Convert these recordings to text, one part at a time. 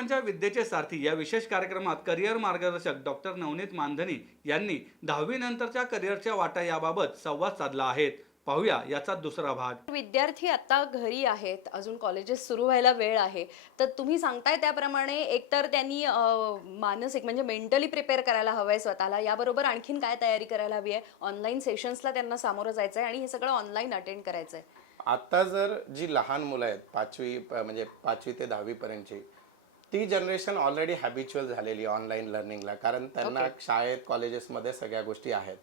प्रपंच विद्येचे सारथी या विशेष कार्यक्रमात करिअर मार्गदर्शक डॉक्टर नवनीत मानधनी यांनी 10वी नंतरच्या करिअरच्या वाटा याबाबत संवाद साधला आहे. पाहूया याचा दुसरा भाग. विद्यार्थी आता घरी आहेत, अजून कॉलेजेस सुरू व्हायला वेळ आहे, तर तुम्ही सांगताय त्याप्रमाणे एकतर त्यांनी मानसिक म्हणजे मेंटली प्रिपेअर करायला हवंय स्वतःला, याबरोबर आणखीन काय तयारी करायला हवी आहे? ऑनलाईन सेशन्सला त्यांना सामोरं जायचं आहे आणि हे सगळं ऑनलाईन अटेंड करायचं आहे. आता जर जी लहान मुलं आहेत म्हणजे 5वी ते 10वी पर्यंतची, ती जनरेशन ऑलरेडी हॅबिच्युअल झालेली आहे ऑनलाईन लर्निंगला, कारण त्यांना शाळेत कॉलेजेसमध्ये सगळ्या गोष्टी आहेत.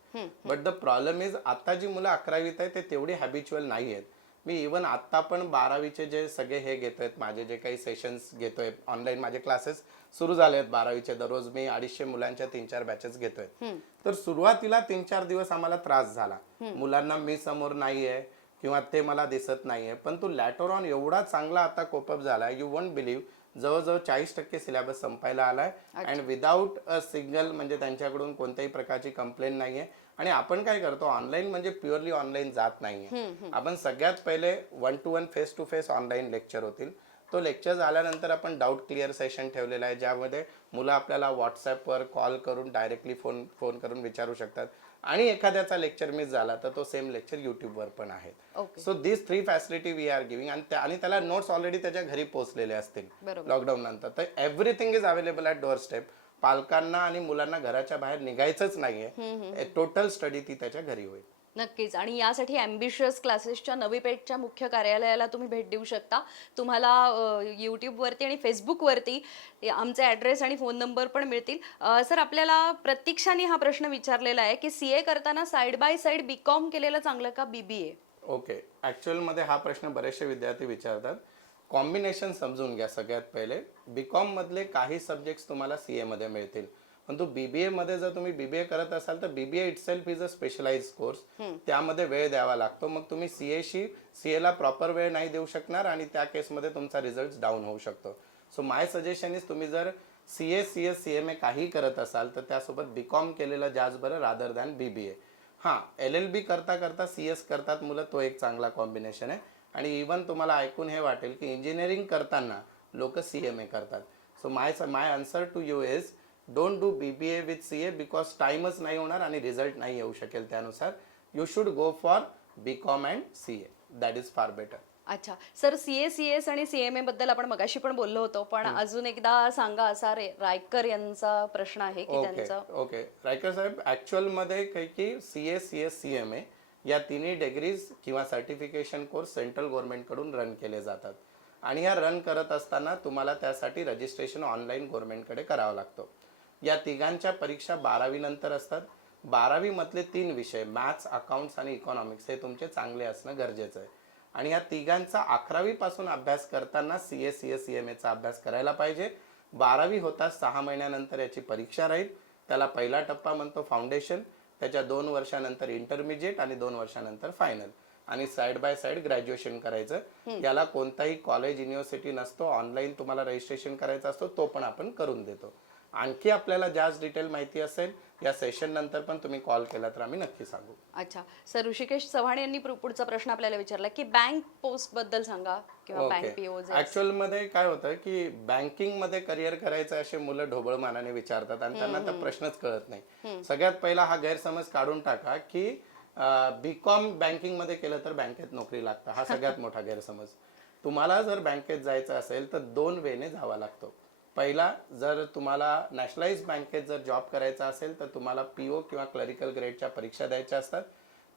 बट द प्रॉब्लेम इज आता जी मुलं 11वीत आहेत ते तेवढी हॅबिच्युअल नाही आहेत. मी इवन आत्ता पण 12वीचे जे सगळे हे घेतोय, माझे जे काही सेशन्स घेतोय ऑनलाईन, माझे क्लासेस सुरू झाले आहेत 12वीचे. दररोज मी 250 मुलांच्या 3-4 बॅचेस घेतोय. तर सुरुवातीला 3-4 दिवस आम्हाला त्रास झाला, मुलांना मी समोर नाहीये किंवा ते मला दिसत नाहीये. पण तो लॅटर ऑन एवढा चांगला आता कोपअप झाला, यू वोंट बिलीव्ह. जवळजवळ 40% सिलेबस संपायला आलाय अँड विदाऊट अ सिंगल म्हणजे त्यांच्याकडून कोणत्याही प्रकारची कंप्लेंट नाहीये. आणि आपण काय करतो, ऑनलाईन म्हणजे प्युअरली ऑनलाईन जात नाहीये. आपण सगळ्यात पहिले 1 to 1 face to face online lecture होतील. तो लेक्चर झाल्यानंतर आपण डाऊट क्लिअर सेशन ठेवलेला आहे, ज्यामध्ये मुलं आपल्याला व्हॉट्सअपवर कॉल करून डायरेक्टली फोन करून विचारू शकतात. आणि एखाद्याचा लेक्चर मिस झाला तर तो सेम लेक्चर युट्यूबवर पण आहे. So this 3 facility we are giving. आणि त्याला नोट्स ऑलरेडी त्याच्या घरी पोहोचलेले असतील लॉकडाऊन नंतर. तर everything is available at door step. पालकांना आणि मुलांना घराच्या बाहेर निघायचंच नाहीये. टोटल स्टडी ती त्याच्या घरी होईल. नक्कीच. आणि यासाठी ॲम्बिशियस क्लासेसच्या नवी पेठच्या मुख्य कार्यालयाला तुम्ही भेट देऊ शकता. तुम्हाला यूट्यूबवरती आणि फेसबुकवरती आमचे ॲड्रेस आणि फोन नंबर पण मिळतील. सर, आपल्याला प्रतीक्षाने हा प्रश्न विचारलेला आहे की CA करताना साईड बाय साईड BCom केलेलं चांगलं का BBA? ओके, ॲक्च्युअलमध्ये हा प्रश्न बरेचसे विद्यार्थी विचारतात. कॉम्बिनेशन समजून घ्या सगळ्यात पहिले. BCom मधले काही सब्जेक्ट्स तुम्हाला CA मध्ये मिळतील, पण BBA मध्ये जर तुम्ही BBA करत असाल तर BBA itself is a specialised course. त्यामध्ये वेळ द्यावा लागतो. मग तुम्ही CA ला प्रॉपर वेळ नाही देऊ शकणार आणि त्या केसमध्ये तुमचा रिझल्ट डाऊन होऊ शकतो. सो माय सजेशन इज, तुम्ही जर CA, CS, CMA काही करत असाल तर त्यासोबत BCom केलेलं जास्त बरं रादर दॅन BBA. हां, LLB करता करता CS करतात मुलं, तो एक चांगला कॉम्बिनेशन आहे. आणि इवन तुम्हाला ऐकून हे वाटेल की इंजिनिअरिंग करताना लोक CMA करतात. So my answer to you is, don't do BBA with CA because टाइमच नाही होणार आणि रिझल्ट नाही येऊ शकेल त्यानुसार. You should go for BCom and CA. That is far better. अच्छा सर, CA, CS आणि CMA बद्दल आपण मगाशी पण बोललो होतो, पण अजून एकदा सांगा. असा रायकर यांचा प्रश्न आहे की त्यांचा. ओके, रायकर साहेब, ऍक्च्युअल मध्ये काही की CA, CS, CMA या तिन्ही डिग्रीज किंवा सर्टिफिकेशन कोर्स सेंट्रल गव्हर्नमेंट कडून रन केले जातात. आणि या रन करत असताना तुम्हाला त्यासाठी रजिस्ट्रेशन ऑनलाईन गव्हर्नमेंटकडे करावं लागतं. या तिघांच्या परीक्षा 12वी नंतर असतात. 12वी मधले 3 विषय मॅथ्स, अकाउंट्स आणि इकॉनॉमिक्स हे तुमचे चांगले असणं गरजेचं आहे. आणि या तिघांचा 11वी पासून अभ्यास करताना CA, CS, CMA चा अभ्यास करायला पाहिजे. 12वी होता 6 महिन्यानंतर याची परीक्षा राहील. त्याला पहिला टप्पा म्हणतो फाउंडेशन, त्याच्या 2 वर्षानंतर इंटरमिजिएट आणि 2 वर्षानंतर फायनल. आणि साइड बाय साइड ग्रॅज्युएशन करायचं. याला कोणताही कॉलेज, युनिव्हर्सिटी नसतो. ऑनलाईन तुम्हाला रजिस्ट्रेशन करायचं असतो, तो पण आपण करून देतो. आणखी आपल्याला जास्त डिटेल माहिती असेल या सेशन नंतर पण तुम्ही कॉल केला तर आम्ही नक्की सांगू. अच्छा सर, ऋषिकेश चव्हाण यांनी पुढचा प्रश्न आपल्याला विचारला की बँक पोस्ट बद्दल सांगा किंवा बँक PO. ऍक्च्युअल मध्ये काय होतं की बँकिंग मध्ये करिअर करायचं असे मुलं ढोबळ मानाने विचारतात आणि त्यांना तर प्रश्नच कळत नाही. सगळ्यात पहिला हा गैरसमज काढून टाका की BCom बँकिंग मध्ये केलं तर बँकेत नोकरी लागतं. हा सगळ्यात मोठा गैरसमज. तुम्हाला जर बँकेत जायचं असेल तर 2 वेने जावा लागतो. पहिला, जर तुम्हाला नॅशनलाइज बँकेत जर जॉब करायचा असेल तर तुम्हाला PO किंवा क्लरिकल ग्रेडच्या परीक्षा द्यायच्या असतात.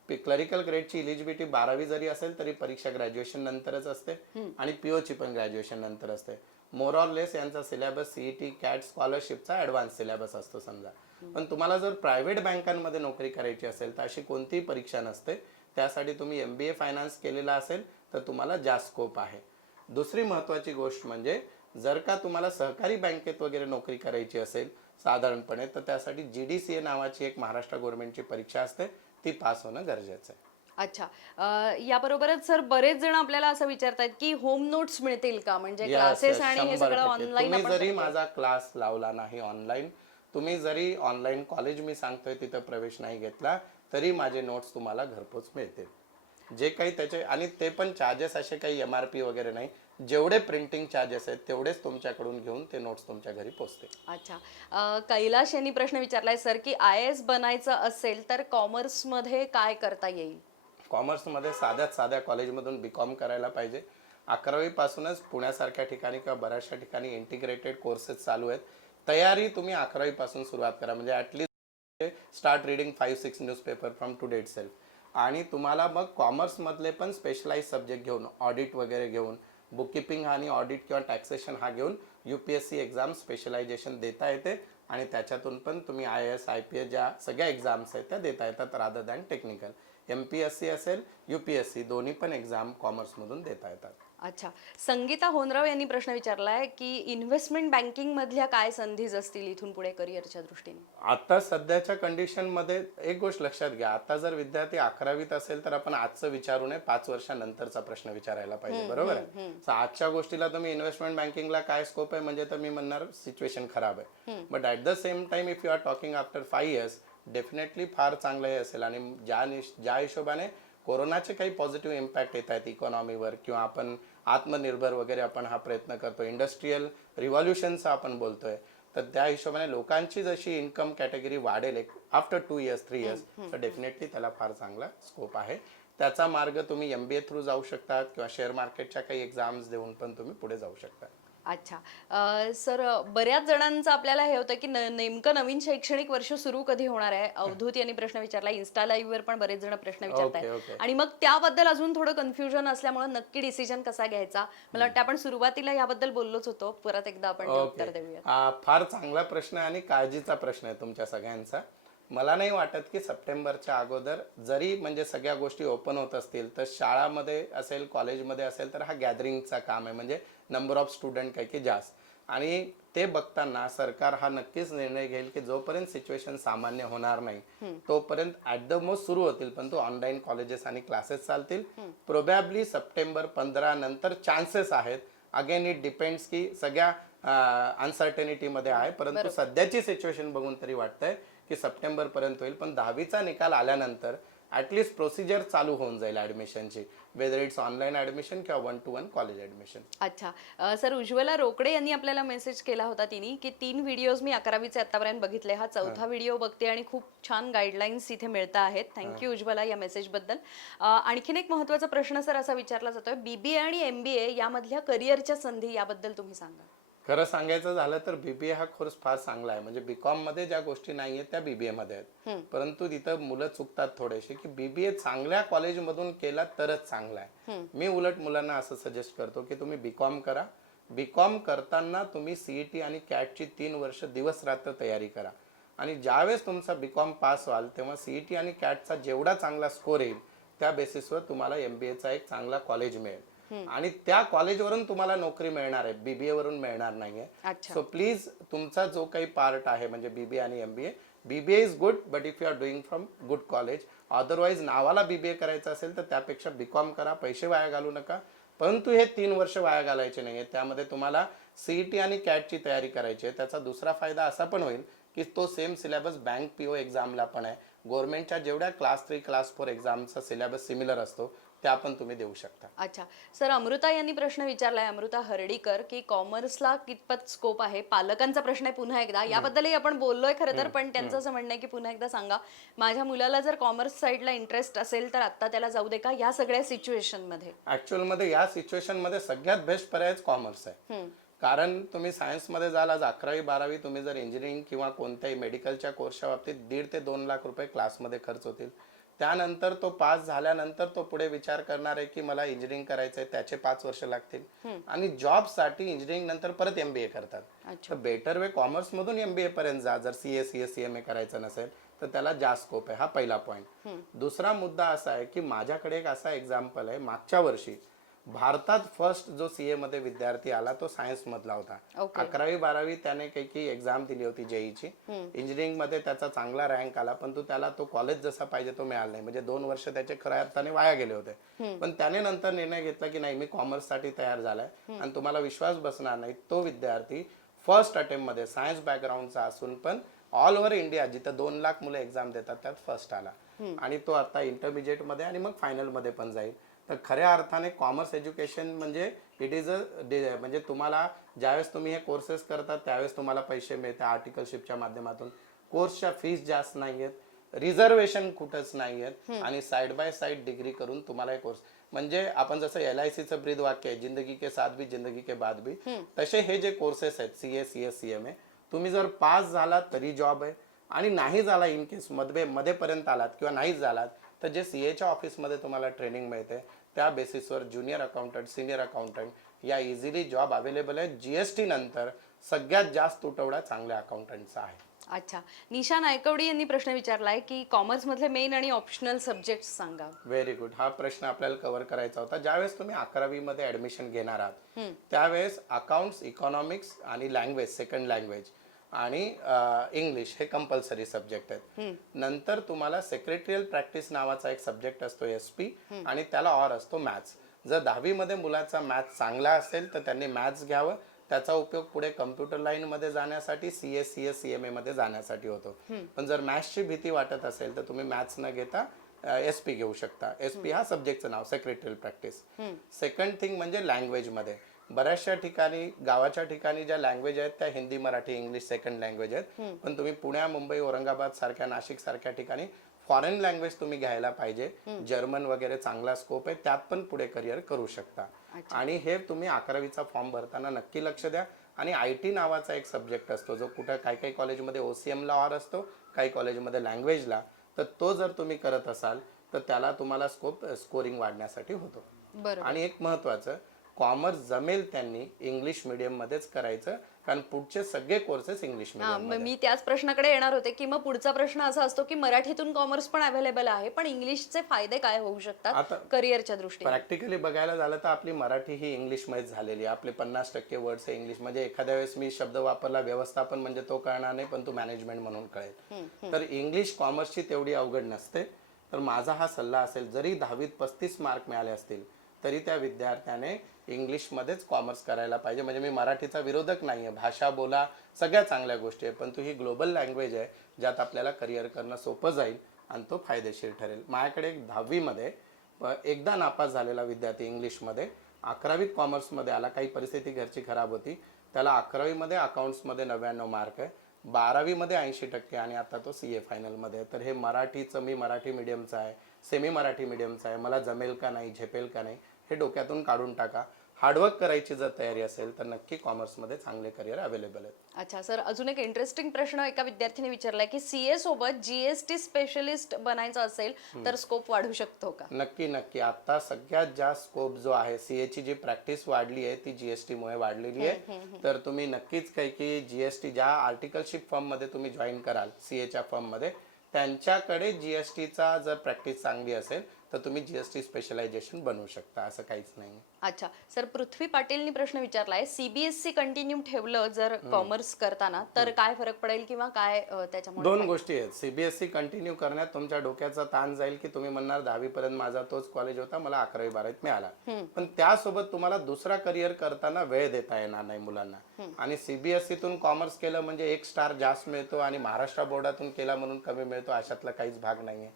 क्लरिकल ग्रेडची इलिजिबिलिटी 12वी जरी असेल तरी परीक्षा ग्रॅज्युएशन नंतरच असते आणि PO ची पण ग्रॅज्युएशन नंतर असते. मोर ऑर लेस यांचा सिलेबस CET, CAT स्कॉलरशिपचा ॲडव्हान्स सिलेबस असतो समजा. पण तुम्हाला जर प्रायव्हेट बँकांमध्ये नोकरी करायची असेल तर अशी कोणतीही परीक्षा नसते. त्यासाठी तुम्ही MBA फायनान्स केलेला असेल तर तुम्हाला जास्त स्कोप आहे. दुसरी महत्त्वाची गोष्ट म्हणजे, जर का तुम्हाला सहकारी बँकेत वगैरे नोकरी करायची असेल साधारणपणे, तर त्यासाठी GDCA नावाची एक महाराष्ट्र गव्हर्नमेंटची परीक्षा असते, ती पास होणं गरजेचं आहे. अच्छा, याबरोबरच सर बरेच जण आपल्याला असं विचारतात की होम नोट्स मिळतील का, म्हणजे क्लासेस आणि हे सगळं ऑनलाईन. तुम्ही जरी माझा क्लास लावला नाही ऑनलाईन, तुम्ही जरी ऑनलाईन कॉलेज मी सांगतोय तिथं प्रवेश नाही घेतला, तरी माझे नोट्स तुम्हाला घरपोच मिळतील. जे काही त्याचे, आणि ते पण चार्जेस असे काही MRP वगैरे नाही. जेवढे प्रिंटिंग चार्जेस आहेत तेवढेच तुमच्याकडून घेऊन ते नोट्स तुमच्या घरी पोहोचते. अच्छा. कैलाश यांनी प्रश्न विचारलाय सर की IAS बनायचं असेल तर कॉमर्समध्ये काय करता येईल? कॉमर्समध्ये साध्यात साध्या कॉलेजमधून BCom करायला पाहिजे. 11वी पासूनच पुण्यासारख्या ठिकाणी किंवा बऱ्याचशा ठिकाणी इंटिग्रेटेड कोर्सेस चालू आहेत. तयारी तुम्ही 11वी पासून सुरुवात करा, म्हणजे at least start reading 5-6 newspaper from today itself. आणि तुम्हाला मग कॉमर्समधले पण स्पेशलाइज सब्जेक्ट घेऊन, ऑडिट वगैरे घेऊन, बुककीपिंग आणि ऑडिट किंवा टॅक्सेशन हा घेऊन UPSC एक्झाम स्पेशलायझेशन देता येते आणि त्याच्यातून पण तुम्ही IAS IPS ज्या सगळ्या एक्झाम्स आहेत त्या देता येतात रादर दॅन टेक्निकल. MPSC असेल UPSC दोन्ही पण एक्झाम कॉमर्समधून देता येतात. अच्छा. संगीता होनराव यांनी प्रश्न विचारलाय की इन्व्हेस्टमेंट बँकिंग मधल्या काय संधीज असतील इथून पुढे करिअरच्या दृष्टीने? आता सध्याच्या कंडिशनमध्ये एक गोष्ट लक्षात घ्या, आता जर विद्यार्थी 11वीत असेल तर आपण आजचं विचारू नये, 5 वर्षानंतरचा प्रश्न विचारायला पाहिजे. बरोबर आहे. So आजच्या गोष्टीला तुम्ही इन्व्हेस्टमेंट बँकिंगला काय स्कोप आहे म्हणजे तर मी म्हणणार सिच्युएशन खराब आहे. But at the same time if you are talking after 5 years definitely फार चांगलं हे असेल. आणि ज्या हिशोबाने कोरोनाचे काही पॉझिटिव्ह इम्पॅक्ट येत आहेत इकॉनॉमीवर किंवा आपण आत्मनिर्भर वगैरे आपण हा प्रयत्न करतो, इंडस्ट्रीयल रिव्हॉल्युशनचा आपण बोलतोय, तर त्या हिशोबाने लोकांची जशी इन्कम कॅटेगरी वाढेल आफ्टर 2 years 3 years तर डेफिनेटली त्याला फार चांगला स्कोप आहे. त्याचा मार्ग तुम्ही MBA थ्रू जाऊ शकतात किंवा शेअर मार्केटच्या काही एक्झाम्स देऊन पण तुम्ही पुढे जाऊ शकता. अच्छा. सर बऱ्याच जणांचं आपल्याला हे होतं की नेमकं नवीन शैक्षणिक वर्ष सुरू कधी होणार आहे? अवधूत यांनी प्रश्न विचारला. इन्स्टा लाईव्ह वर पण बरेच जण प्रश्न विचारतात ओके. आणि मग त्याबद्दल अजून थोडं कन्फ्युजन असल्यामुळे नक्की डिसिजन कसा घ्यायचा, मला वाटतं आपण सुरुवातीला याबद्दल बोललोच होतो, परत एकदा आपण ते उत्तर देऊया. फार चांगला प्रश्न आहे आणि काळजीचा प्रश्न आहे तुमच्या सगळ्यांचा. मला नाही वाटत की सप्टेंबरच्या अगोदर जरी म्हणजे सगळ्या गोष्टी ओपन होत असतील तर शाळामध्ये असेल, कॉलेजमध्ये असेल तर हा गॅदरिंगचा काम आहे, म्हणजे नंबर ऑफ स्टुडंट काही की जास्त. आणि ते बघताना सरकार हा नक्कीच निर्णय घेईल की जोपर्यंत सिच्युएशन सामान्य होणार नाही तोपर्यंत ॲट द मोस्ट सुरू होतील, पण तो ऑनलाईन कॉलेजेस आणि क्लासेस चालतील. प्रोबॅबली सप्टेंबर 15 नंतर चान्सेस आहेत. अगेन इट डिपेंड्स की सगळ्या अनसर्टनिटीमध्ये आहे, परंतु सध्याची सिच्युएशन बघून तरी वाटतंय की सप्टेंबर पर्यंत होईल. पण 10वीचा निकाल आल्यानंतर ॲटलिस्ट प्रोसिजर चालू होऊन जाईल ॲडमिशनची, वेदर इट्स ऑनलाईन ॲडमिशन किंवा 1-to-1 कॉलेज ॲडमिशन. अच्छा. सर उज्ज्वला रोकडे यांनी आपल्याला मेसेज केला होता तिने की 3 व्हिडिओज मी 11वीचे आतापर्यंत बघितले, हा 4था व्हिडिओ बघते आणि खूप छान गाईडलाईन्स इथे मिळता आहेत. थँक्यू उज्ज्वला या मेसेजबद्दल. आणखीन एक महत्त्वाचा प्रश्न सर असा विचारला जातोय, BBA आणि MBA यामधल्या करिअरच्या संधी याबद्दल तुम्ही सांगा. खरं सांगायचं झालं तर BBA हा कोर्स फार चांगला आहे, म्हणजे BCom मध्ये ज्या गोष्टी नाही आहेत त्या BBA मध्ये आहेत. परंतु तिथं मुलं चुकतात थोडेसे की BBA चांगल्या कॉलेजमधून केला तरच चांगला आहे. मी उलट मुलांना असं सजेस्ट करतो की तुम्ही BCom करा. BCom करताना तुम्ही CET आणि CATची 3 वर्ष दिवस रात्र तयारी करा आणि ज्यावेळेस तुमचा BCom पास व्हाल तेव्हा CET आणि CATचा जेवढा चांगला स्कोर येईल त्या बेसिसवर तुम्हाला MBAचा एक चांगला कॉलेज मिळेल आणि त्या कॉलेजवरून तुम्हाला नोकरी मिळणार आहे, BBA वरून मिळणार नाहीये. सो प्लीज तुमचा जो काही पार्ट आहे म्हणजे BBA आणि MBA is good, but if you are doing from good college. Otherwise नावाला BBA करायचं असेल तर त्यापेक्षा BCom करा, पैसे वाया घालू नका. परंतु हे 3 वर्ष वाया घालायचे नाहीये, त्यामध्ये तुम्हाला CET आणि CATची तयारी करायची आहे. त्याचा दुसरा फायदा असा पण होईल की तो सेम सिलेबस बँक PO एक्झामला पण आहे. गव्हर्नमेंटच्या जेवढ्या क्लास 3 क्लास 4 एक्झामचा सिलेबस सिमिलर असतो त्या पण तुम्ही देऊ शकता. अच्छा. सर अमृता यांनी प्रश्न विचारलाय, अमृता हर्डीकर, की कॉमर्सला कितपत स्कोप आहे? पालकांचा प्रश्न आहे पुन्हा एकदा, याबद्दलही आपण बोललोय खरं तर, पण त्यांचं असं म्हणणं आहे की पुन्हा एकदा सांगा, माझ्या मुलाला जर कॉमर्स साईडला इंटरेस्ट असेल तर आता त्याला जाऊ दे का या सगळ्या सिच्युएशन मध्ये? ऍक्च्युअल मध्ये या सिच्युएशन मध्ये सगळ्यात बेस्ट पर्याय कॉमर्स आहे. कारण तुम्ही सायन्समध्ये जाल, आज 11वी 12वी तुम्ही जर इंजिनिअरिंग किंवा कोणत्याही मेडिकलच्या कोर्सच्या बाबतीत 1.5 ते 2 लाख रुपये क्लासमध्ये खर्च होतील. त्यानंतर तो पास झाल्यानंतर तो पुढे विचार करणार आहे की मला इंजिनिअरिंग करायचंय, त्याचे 5 वर्ष लागतील आणि जॉबसाठी इंजिनिअरिंग नंतर परत MBA करतात. तर बेटर वे कॉमर्स मधून MBA पर्यंत जा. जर CA CS CMA करायचं नसेल तर त्याला जास्त स्कोप आहे. हा पहिला पॉईंट. दुसरा मुद्दा असा आहे की माझ्याकडे एक असा एक्झाम्पल आहे, मागच्या वर्षी भारतात फर्स्ट जो CA मध्ये विद्यार्थी आला तो सायन्स मधला होता. 11वी 12वी त्याने काही एक्झाम दिली होती JEEची. इंजिनिअरिंग मध्ये त्याचा चांगला रँक आला, पण त्याला तो कॉलेज जसा पाहिजे तो मिळाला नाही, म्हणजे 2 वर्ष त्याचे खऱ्या अर्थाने वाया गेले होते. पण त्याने नंतर निर्णय घेतला की नाही, मी कॉमर्स साठी तयार झालाय. आणि तुम्हाला विश्वास बसणार नाही, तो विद्यार्थी फर्स्ट अटेम्प्ट मध्ये सायन्स बॅकग्राऊंडचा असून पण ऑल ओव्हर इंडिया जिथं 2 लाख मुलं एक्झाम देतात त्यात फर्स्ट आला आणि तो आता इंटरमिजिएट मध्ये आणि मग फायनल मध्ये पण जाईल. तर खऱ्या अर्थाने कॉमर्स एज्युकेशन म्हणजे इट इज म्हणजे तुम्हाला ज्यावेळेस तुम्ही हे कोर्सेस करता त्यावेळेस तुम्हाला पैसे मिळतात आर्टिकलशिपच्या माध्यमातून. कोर्सच्या फीस जास्त नाही आहेत, रिझर्वेशन कुठंच नाही आहेत आणि साइड बाय साइड डिग्री करून तुम्हाला हे कोर्स म्हणजे आपण जसं LICचं ब्रीद वाक्य आहे जिंदगी के साथ भी जिंदगी के बाद भी, तसे हे जे कोर्सेस आहेत CA CS CMA तुम्ही जर पास झालात तरी जॉब आहे आणि नाही झाला इन केस मध्येपर्यंत आलात किंवा नाहीच झालात तर जे CAच्या ऑफिसमध्ये तुम्हाला ट्रेनिंग मिळते त्या बेसिसवर ज्युनियर अकाउंटंट सिनियर अकाउंटंट या इझिली जॉब अवेलेबल आहे. GST नंतर सगळ्यात जास्त तुटवडा चांगल्या अकाउंटंटचा आहे. अच्छा, निशा नायकवडी यांनी प्रश्न विचारलाय की कॉमर्स मधले मेन आणि ऑप्शनल सब्जेक्ट सांगा. Very good. हा प्रश्न आपल्याला कव्हर करायचा होता. ज्यावेळेस तुम्ही 11वी मध्ये ऍडमिशन घेणार आहात त्यावेळेस अकाउंट्स इकॉनॉमिक्स आणि लँग्वेज सेकंड लँग्वेज आणि इंग्लिश हे कंपल्सरी सब्जेक्ट आहेत. नंतर तुम्हाला सेक्रेटरियल प्रॅक्टिस नावाचा एक सब्जेक्ट असतो SP आणि त्याला ऑर असतो मॅथ्स. जर 10वी मध्ये मुलाचा मॅथ्स चांगला असेल तर त्यांनी मॅथ्स घ्यावं. त्याचा उपयोग पुढे कम्प्युटर लाईन मध्ये जाण्यासाठी CA CS CMA मध्ये जाण्यासाठी होतो. पण जर मॅथ्सची भीती वाटत असेल तर तुम्ही मॅथ्स न घेता SP घेऊ शकता. SP हा सब्जेक्टचं नाव सेक्रेटरियल प्रॅक्टिस. सेकंड थिंग म्हणजे लँग्वेज मध्ये बऱ्याचशा ठिकाणी गावाच्या ठिकाणी ज्या लँग्वेज आहेत त्या Hindi Marathi English second language आहेत. पण तुम्ही पुणे मुंबई औरंगाबाद सारख्या नाशिक सारख्या ठिकाणी फॉरेन लँग्वेज तुम्ही घ्यायला पाहिजे. जर्मन वगैरे चांगला स्कोप आहे त्यात पण पुढे करिअर करू शकता. आणि हे तुम्ही 11वीचा फॉर्म भरताना नक्की लक्ष द्या. आणि IT नावाचा एक सब्जेक्ट असतो जो कुठं काही कॉलेजमध्ये OCM ला ऑर असतो काही कॉलेजमध्ये लँग्वेजला. तर तो जर तुम्ही करत असाल तर त्याला तुम्हाला स्कोरिंग वाढण्यासाठी होतो. आणि एक महत्वाचं कॉमर्स जमेल त्यांनी इंग्लिश मीडियम मध्येच करायचं कारण पुढचे सगळे कोर्सेस इंग्लिश मीडियम. मी त्याच प्रश्नाकडे येणार होते की मग पुढचा प्रश्न असा असतो की मराठीतून कॉमर्स पण अवेलेबल आहे पण इंग्लिशचे फायदे काय होऊ शकतात करिअरच्या दृष्टीने. प्रॅक्टिकली बघायला झालं तर आपली मराठी ही इंग्लिश मध्येच झालेली आहे. आपले 50% वर्ड्स हे इंग्लिश म्हणजे एखाद्या वेळेस मी शब्द वापरला व्यवस्थापन म्हणजे तो कळणार नाही पण तो मॅनेजमेंट म्हणून कळेल. तर इंग्लिश कॉमर्सची तेवढी अवघड नसते. तर माझा हा सल्ला असेल जरी 10वीत 35 मार्क मिळाले असतील तरी त्या विद्यार्थ्याने इंग्लिशमध्येच कॉमर्स करायला पाहिजे. म्हणजे मी मराठीचा विरोधक नाही आहे, भाषा बोला सगळ्या चांगल्या गोष्टी आहे पण ही ग्लोबल लँग्वेज आहे ज्यात आपल्याला करिअर करणं सोपं जाईल आणि तो फायदेशीर ठरेल. माझ्याकडे एक 10वी मध्ये एकदा नापास झालेला विद्यार्थी इंग्लिशमध्ये 11वीत कॉमर्समध्ये आला. काही परिस्थिती घरची खराब होती. त्याला 11वी मध्ये अकाउंट्समध्ये 99 मार्क आहे, 12वी मध्ये 80% आणि आता तो CA फायनलमध्ये. तर हे मराठीचं मी मराठी मीडियमचा आहे सेमी मराठी मीडियमचा आहे मला जमेल का नाही झेपेल का नाही हे डोक्यातून काढून टाका. हार्डवर्क करायची जर तयारी असेल तर नक्की कॉमर्समध्ये चांगले करिअर अवेलेबल आहेत. अच्छा सर, अजून एक इंटरेस्टिंग प्रश्न एका विद्यार्थीने विचारलाय की CA सोबत GST स्पेशलिस्ट बनायचं असेल तर स्कोप वाढू शकतो का? नक्की नक्की. आता सगळ्यात जास्त स्कोप जो आहे CA ची जी प्रॅक्टिस वाढली आहे ती GST मुळे वाढलेली आहे. तर तुम्ही नक्कीच काही की GST ज्या आर्टिकलशिप फर्म मध्ये तुम्ही जॉईन कराल CAच्या फर्म मध्ये त्यांच्याकडे GSTचा जर प्रॅक्टिस चांगली असेल तर तुम्ही GST स्पेशलायझेशन बनवू शकता. असं काहीच नाही. अच्छा सर, पृथ्वी पाटीलनी प्रश्न विचारलाय CBSE कंटिन्यू ठेवलं जर कॉमर्स करताना तर काय फरक पडेल किंवा काय त्याच्यामुळे? दोन गोष्टी आहेत. CBSE कंटिन्यू करण्यात तुमच्या डोक्याचा ताण जाईल की तुम्ही म्हणणार 10वी पर्यंत माझा तोच कॉलेज होता मला 11वी 12वीत मिळाला. पण त्यासोबत तुम्हाला दुसरा करिअर करताना वेळ देता येणार नाही मुलांना. आणि CBSEतून कॉमर्स केलं म्हणजे 1 स्टार जास्त मिळतो आणि महाराष्ट्र बोर्डातून केला म्हणून कमी मिळतो अशातला काहीच भाग नाहीये.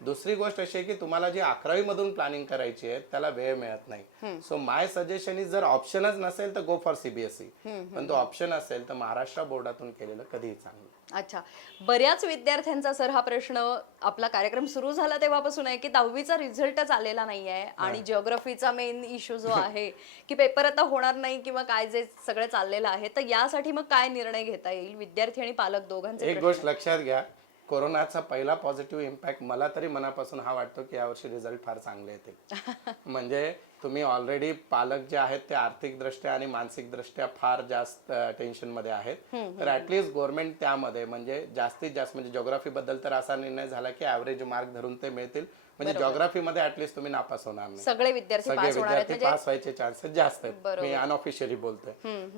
दुसरी गोष्ट अशी आहे की तुम्हाला जी 11वी मधून प्लॅनिंग करायची आहे त्याला वेळ मिळत नाही. सो माय सजेशन इज जर ऑप्शनच नसेल तर गो फॉर CBSE. पण तो ऑप्शन असेल तर महाराष्ट्र बोर्डातून केलेलं कधीही चांगलं. अच्छा, बऱ्याच विद्यार्थ्यांचा सर हा प्रश्न आपला कार्यक्रम सुरू झाला तेव्हापासून आहे की 10वीचा रिझल्टच आलेला नाहीये आणि जिओग्राफीचा मेन इश्यू जो आहे की पेपर आता होणार नाही किंवा काय जे सगळं चाललेलं आहे तर यासाठी मग काय निर्णय घेता येईल विद्यार्थी आणि पालक दोघांचे? एक गोष्ट लक्षात घ्या, कोरोनाचा पहिला पॉझिटिव्ह इम्पॅक्ट मला तरी मनापासून हा वाटतो की यावर्षी रिझल्ट फार चांगले येतील. म्हणजे तुम्ही ऑलरेडी पालक जे आहेत ते आर्थिक दृष्ट्या आणि मानसिक दृष्ट्या फार जास्त टेन्शन मध्ये आहेत. तर ऍटलीस्ट गव्हर्नमेंट त्यामध्ये म्हणजे जास्तीत जास्त म्हणजे जिओग्राफी बद्दल तर असा निर्णय झाला की ऍव्हरेज मार्क धरून ते मिळतील. म्हणजे जिओग्राफी मध्ये ऍटलीस्ट तुम्ही नापास होणार नाही. सगळे विद्यार्थी पास व्हायचे चान्सेस जास्त आहेत. मी अनऑफिशियली बोलतोय.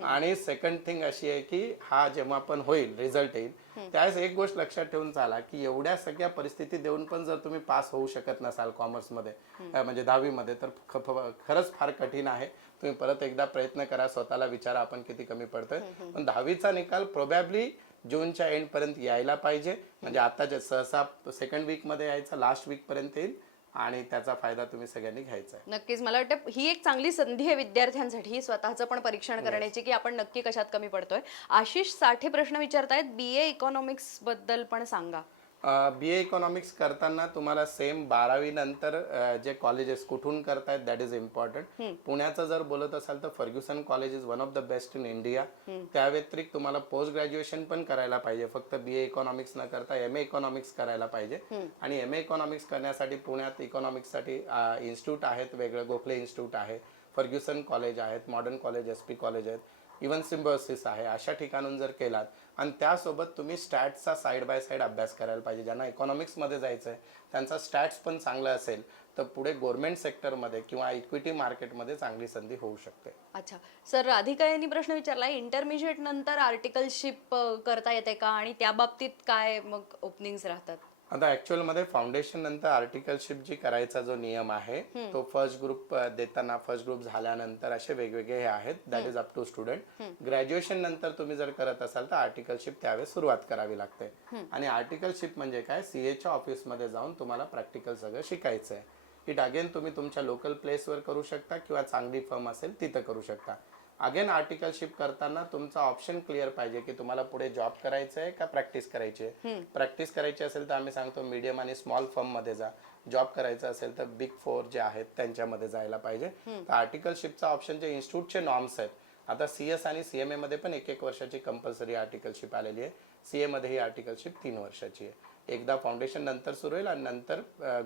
आणि सेकंड थिंग अशी आहे की हा जेव्हा पण होईल रिझल्ट येईल त्यावेळेस एक गोष्ट लक्षात ठेवून चाला की एवढ्या सगळ्या परिस्थिती देऊन पण जर तुम्ही पास होऊ शकत नसाल कॉमर्समध्ये म्हणजे 10वी मध्ये तर खरंच फार कठीण आहे. तुम्ही परत एकदा प्रयत्न करा, स्वतःला विचारा आपण किती कमी पडतोय. पण 10वीचा निकाल प्रोबॅबली जूनच्या एंड पर्यंत यायला पाहिजे. म्हणजे आता जे सहसा सेकंड वीक मध्ये यायचा लास्ट वीक पर्यंत येईल आणि त्याचा फायदा तुम्ही सगळ्यांनी घ्यायचा आहे. नक्कीच मला वाटतं ही एक चांगली संधी आहे विद्यार्थ्यांसाठी स्वतःचं पण परीक्षण करण्याची की आपण नक्की कशात कमी पडतोय. आशिष साठे प्रश्न विचारतायत, BA इकॉनॉमिक्स बद्दल पण सांगा. BA इकॉनॉमिक्स करताना तुम्हाला सेम 12वी नंतर जे कॉलेजेस कुठून करतायत दॅट इज इम्पॉर्टंट. पुण्याचं जर बोलत असाल तर Fergusson college is one of the best in India. त्या व्यतिरिक्त तुम्हाला पोस्ट ग्रॅज्युएशन पण करायला पाहिजे, फक्त BA इकॉनॉमिक्स न करता MA इकॉनॉमिक्स करायला पाहिजे. आणि MA इकॉनॉमिक्स करण्यासाठी पुण्यात इकॉनॉमिक्ससाठी इन्स्टिट्यूट आहेत, वेगळं गोखले इन्स्टिट्यूट आहे, फर्ग्युसन कॉलेज आहेत, मॉडर्न कॉलेज, SP कॉलेज आहेत, इवन सिम्बॉसिस आहे. अशा ठिकाणून जर केलात आणि त्यासोबत तुम्ही स्टॅट्सचा साईड बाय साईड अभ्यास करायला पाहिजे. ज्यांना इकॉनॉमिक्समध्ये जायचं आहे त्यांचा स्टॅट्स पण चांगला असेल तर पुढे गव्हर्नमेंट सेक्टरमध्ये किंवा इक्विटी मार्केटमध्ये चांगली संधी होऊ शकते. अच्छा सर, राधिका यांनी प्रश्न विचारलाय, इंटरमिजिएट नंतर आर्टिकलशिप करता येते का आणि त्या बाबतीत काय मग ओपनिंग्स राहतात? आता ऍक्च्युअल मध्ये फाउंडेशन नंतर आर्टिकलशिप जी करायचा जो नियम आहे तो फर्स्ट ग्रुप देताना, फर्स्ट ग्रुप झाल्यानंतर असे वेगवेगळे हे आहेत, that is up to student. Graduation नंतर तुम्ही जर करत असाल तर आर्टिकलशिप त्यावेळेस सुरुवात करावी लागते. आणि आर्टिकलशिप म्हणजे काय, CAच्या ऑफिसमध्ये जाऊन तुम्हाला प्रॅक्टिकल सगळं शिकायचं आहे. इट अगेन तुम्ही तुमच्या लोकल प्लेसवर करू शकता किंवा चांगली फर्म असेल तिथं करू शकता. अगेन आर्टिकलशिप करताना तुमचा ऑप्शन क्लिअर पाहिजे की तुम्हाला पुढे जॉब करायचं आहे का प्रॅक्टिस करायची आहे. प्रॅक्टिस करायची असेल तर आम्ही सांगतो मीडियम आणि स्मॉल फर्म मध्ये जा. जॉब करायचा असेल तर Big 4 जे आहेत त्यांच्यामध्ये जायला पाहिजे. तर आर्टिकलशिपचा ऑप्शन जे इन्स्टिट्यूटचे नॉर्म्स आहेत, आता CS आणि CMA मध्ये पण 1-1 वर्षाची कंपल्सरी आर्टिकलशिप आलेली आहे. CA मध्ये ही आर्टिकलशिप 3 वर्षाची आहे. एकदा फाउंडेशन नंतर सुरू होईल आणि नंतर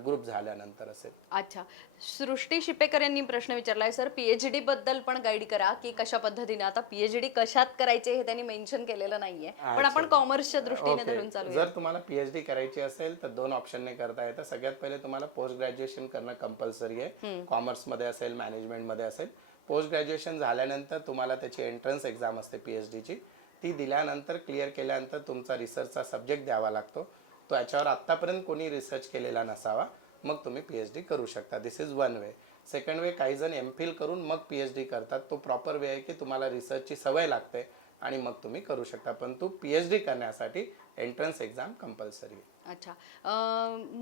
ग्रुप झाल्यानंतर असेल. अच्छा, सृष्टी शिपेकर यांनी प्रश्न विचारलाय, सर PhD बद्दल पण गाईड करा की कशा पद्धतीने. आता PhD कशात करायचे हे त्यांनी मेन्शन केलेलं नाहीये, पण आपण कॉमर्सच्या दृष्टीने धरून चालू. जर तुम्हाला PhD करायची असेल तर 2 ऑप्शनने करता येतं. सगळ्यात पहिले तुम्हाला पोस्ट ग्रॅज्युएशन करणं कंपल्सरी आहे. कॉमर्स मध्ये असेल, मॅनेजमेंट मध्ये असेल. पोस्ट ग्रॅज्युएशन झाल्यानंतर तुम्हाला त्याची एंट्रन्स एक्झाम असते PhDची. ती दिल्यानंतर, क्लिअर केल्यानंतर तुमचा रिसर्चचा सब्जेक्ट द्यावा लागतो. तो याच्यावर आतापर्यंत कोणी रिसर्च केलेला नसावा, मग तुम्ही PhD करू शकता. This is one way. Second way, काही जण MPhil करून मग PhD करतात. तो प्रॉपर वे आहे की तुम्हाला रिसर्चची सवय लागते आणि मग तुम्ही करू शकता. पण तू PhD करण्यासाठी एंट्रन्स एक्झाम कंपल्सरी आहे. अच्छा,